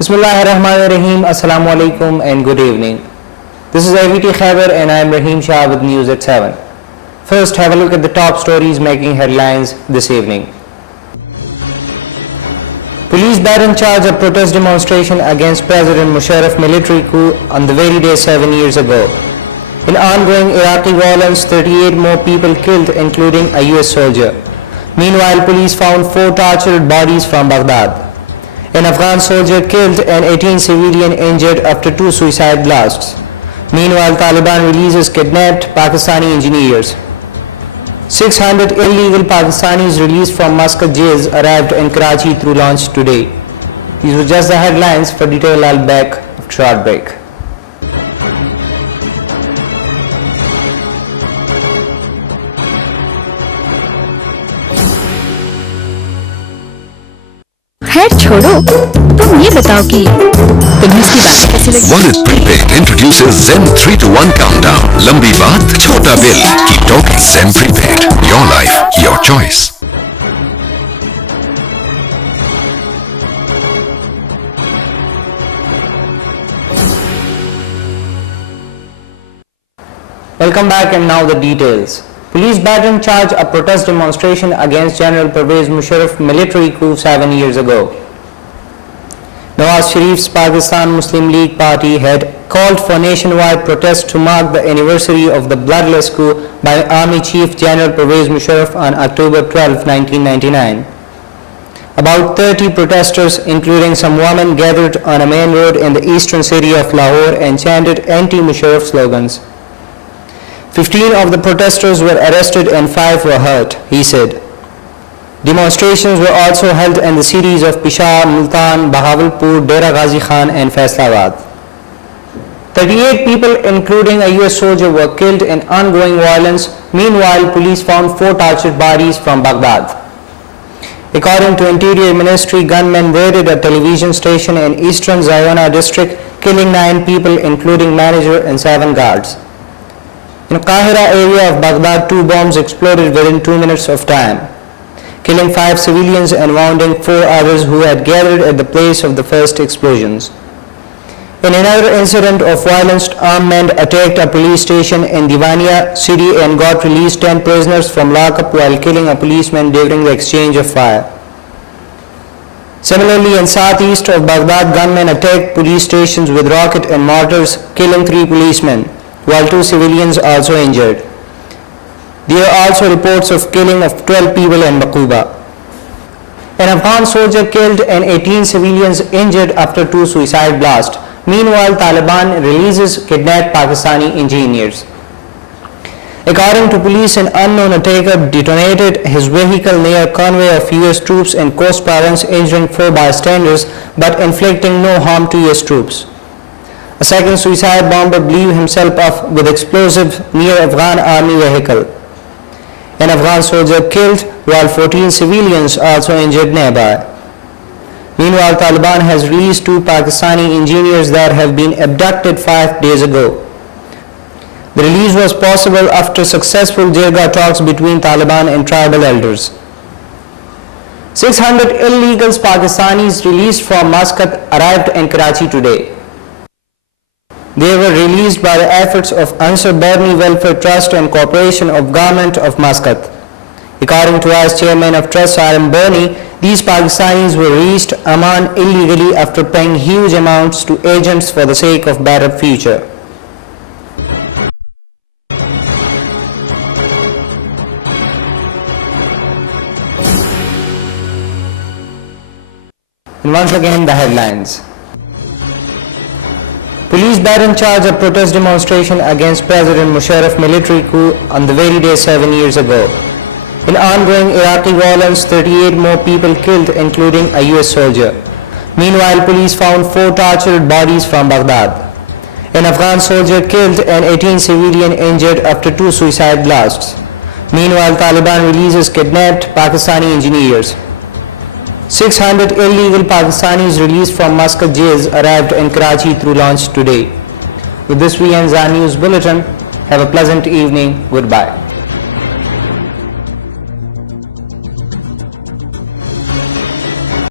Rahim. Assalamu alaikum and good evening. This is AVT Khyber and I am Rahim Shah with news at 7. First, have a look at the top stories making headlines this evening. Police baton charge a protest demonstration against President Musharraf's military coup on the very day 7 years ago. In ongoing Iraqi violence, 38 more people killed, including a US soldier. Meanwhile, police found 4 tortured bodies from Baghdad. An Afghan soldier killed and 18 civilians injured after 2 suicide blasts. Meanwhile, Taliban releases kidnapped Pakistani engineers. 600 illegal Pakistanis released from Muscat jails arrived in Karachi through launch today. These were just the headlines. For detail, I'll back after short break. खैर छोड़ो, तुम ये बताओ कि तुम्हें इसकी बात कैसी लगी? Wallet Prepaid introduces Zen 3 to 1 countdown. लंबी बात, छोटा bill. Keep talking Zen Prepaid. Your life, your choice. Welcome back, and now the details. Police baton charge a protest demonstration against General Pervez Musharraf's military coup 7 years ago. Nawaz Sharif's Pakistan Muslim League Party had called for nationwide protests to mark the anniversary of the bloodless coup by Army Chief General Pervez Musharraf on October 12, 1999. About 30 protesters, including some women, gathered on a main road in the eastern city of Lahore and chanted anti-Musharraf slogans. 15 of the protesters were arrested and 5 were hurt, he said. Demonstrations were also held in the cities of Peshawar, Multan, Bahawalpur, Dera Ghazi Khan and Faisalabad. 38 people, including a US soldier, were killed in ongoing violence. Meanwhile, police found 4 tortured bodies from Baghdad. According to Interior Ministry, gunmen raided a television station in eastern Zayona district, killing 9 people, including manager and 7 guards. In Qahira area of Baghdad, 2 bombs exploded within 2 minutes of time, killing 5 civilians and wounding 4 others who had gathered at the place of the first explosions. In another incident of violence, armed men attacked a police station in Diwania city and got released 10 prisoners from lockup while killing a policeman during the exchange of fire. Similarly, in southeast of Baghdad, gunmen attacked police stations with rocket and mortars, killing 3 policemen, while 2 civilians also injured. There are also reports of killing of 12 people in Baquba. An Afghan soldier killed and 18 civilians injured after 2 suicide blasts. Meanwhile, Taliban releases kidnapped Pakistani engineers. According to police, an unknown attacker detonated his vehicle near a convoy of US troops in Khost province, injuring 4 bystanders but inflicting no harm to US troops. A second suicide bomber blew himself up with explosive near Afghan army vehicle. An Afghan soldier killed while 14 civilians also injured nearby. Meanwhile, Taliban has released 2 Pakistani engineers that have been abducted 5 days ago. The release was possible after successful Jirga talks between Taliban and tribal elders. 600 illegal Pakistanis released from Muscat arrived in Karachi today. They were released by the efforts of Ansar Barni Welfare Trust and cooperation of Government of Muscat. According to Vice Chairman of Trust Rahim Barni, these Pakistanis were released Amman illegally after paying huge amounts to agents for the sake of better future. And once again, the headlines. Police baton charge a protest demonstration against President Musharraf's military coup on the very day 7 years ago. In ongoing Iraqi violence, 38 more people killed, including a US soldier. Meanwhile, police found 4 tortured bodies from Baghdad. An Afghan soldier killed and 18 civilians injured after 2 suicide blasts. Meanwhile, Taliban releases kidnapped Pakistani engineers. 600 illegal Pakistanis released from Muscat jails arrived in Karachi through launch today. With this, we end our news bulletin. Have a pleasant evening. Goodbye.